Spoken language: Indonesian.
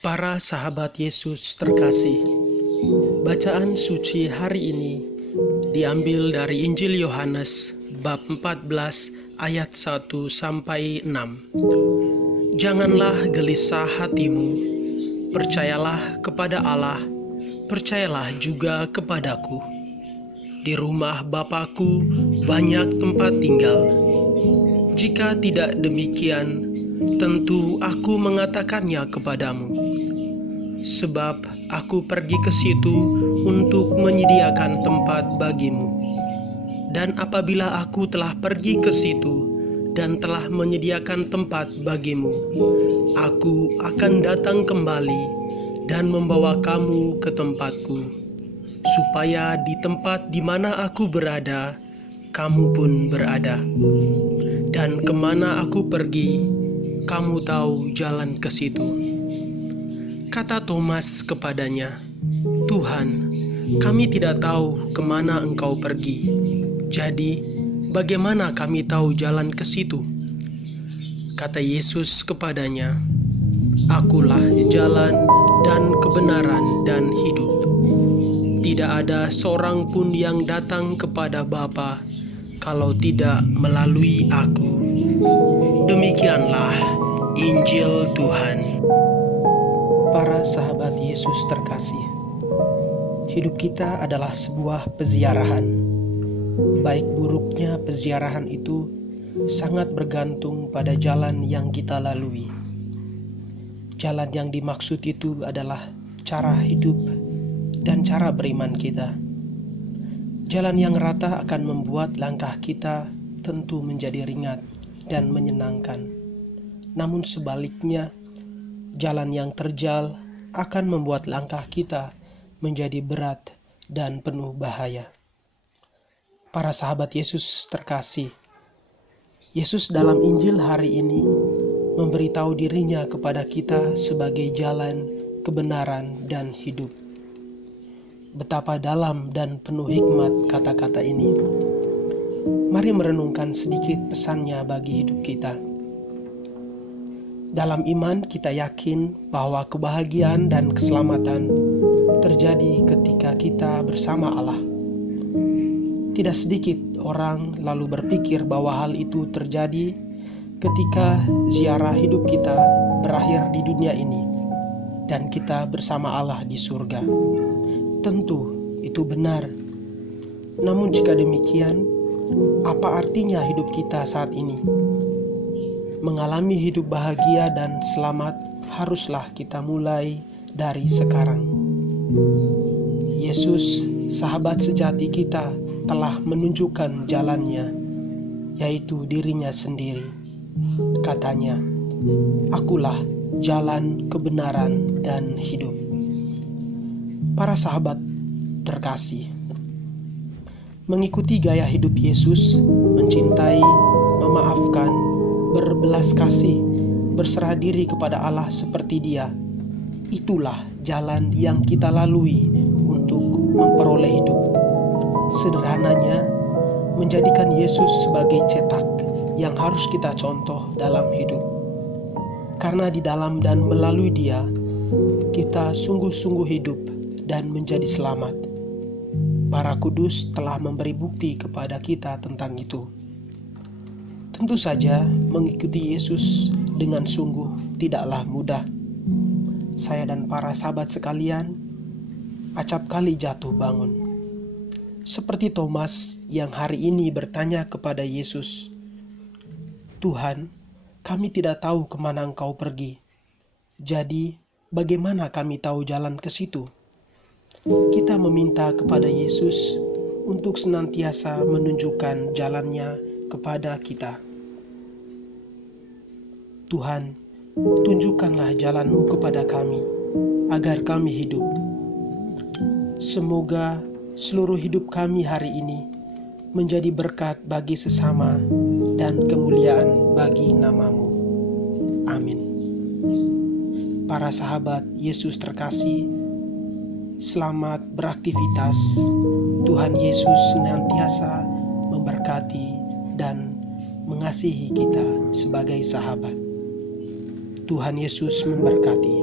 Para sahabat Yesus terkasih, bacaan suci hari ini diambil dari Injil Yohanes bab 14 ayat 1 sampai 6. Janganlah gelisah hatimu, percayalah kepada Allah, percayalah juga kepadaku. Di rumah Bapakku banyak tempat tinggal. Jika tidak demikian, tentu aku mengatakannya kepadamu. Sebab aku pergi ke situ untuk menyediakan tempat bagimu. Dan apabila aku telah pergi ke situ dan telah menyediakan tempat bagimu, aku akan datang kembali dan membawa kamu ke tempatku, supaya di tempat di mana aku berada, kamu pun berada. Dan kemana aku pergi, kamu tahu jalan ke situ. Kata Thomas kepadanya, Tuhan, kami tidak tahu kemana engkau pergi. Jadi, bagaimana kami tahu jalan ke situ? Kata Yesus kepadanya, Akulah jalan dan kebenaran dan hidup. Tidak ada seorang pun yang datang kepada Bapa kalau tidak melalui aku. Demikianlah Injil Tuhan. Para sahabat Yesus terkasih, hidup kita adalah sebuah peziarahan. Baik buruknya peziarahan itu sangat bergantung pada jalan yang kita lalui. Jalan yang dimaksud itu adalah cara hidup dan cara beriman kita. Jalan yang rata akan membuat langkah kita tentu menjadi ringan dan menyenangkan. Namun sebaliknya, jalan yang terjal akan membuat langkah kita menjadi berat dan penuh bahaya. Para sahabat Yesus terkasih, Yesus dalam Injil hari ini memberitahu dirinya kepada kita sebagai jalan, kebenaran, dan hidup. Betapa dalam dan penuh hikmat kata-kata ini. Mari merenungkan sedikit pesannya bagi hidup kita. Dalam iman kita yakin bahwa kebahagiaan dan keselamatan terjadi ketika kita bersama Allah. Tidak sedikit orang lalu berpikir bahwa hal itu terjadi ketika ziarah hidup kita berakhir di dunia ini dan kita bersama Allah di surga. Tentu itu benar. Namun jika demikian, apa artinya hidup kita saat ini? Mengalami hidup bahagia dan selamat haruslah kita mulai dari sekarang. Yesus, sahabat sejati kita, telah menunjukkan jalannya, yaitu dirinya sendiri. Katanya, Akulah jalan, kebenaran, dan hidup. Para sahabat terkasih, mengikuti gaya hidup Yesus, mencintai, memaafkan, berbelas kasih, berserah diri kepada Allah seperti Dia, itulah jalan yang kita lalui untuk memperoleh hidup. Sederhananya, menjadikan Yesus sebagai cetak yang harus kita contoh dalam hidup. Karena di dalam dan melalui Dia, kita sungguh-sungguh hidup dan menjadi selamat. Para kudus telah memberi bukti kepada kita tentang itu. Tentu saja mengikuti Yesus dengan sungguh tidaklah mudah. Saya dan para sahabat sekalian acap kali jatuh bangun. Seperti Thomas yang hari ini bertanya kepada Yesus, Tuhan, kami tidak tahu kemana Engkau pergi. Jadi, bagaimana kami tahu jalan ke situ? Kita meminta kepada Yesus untuk senantiasa menunjukkan jalannya kepada kita. Tuhan, tunjukkanlah jalan-Mu kepada kami, agar kami hidup. Semoga seluruh hidup kami hari ini menjadi berkat bagi sesama dan kemuliaan bagi nama-Mu. Amin. Para sahabat Yesus terkasih, selamat beraktivitas. Tuhan Yesus senantiasa memberkati dan mengasihi kita sebagai sahabat. Tuhan Yesus memberkati.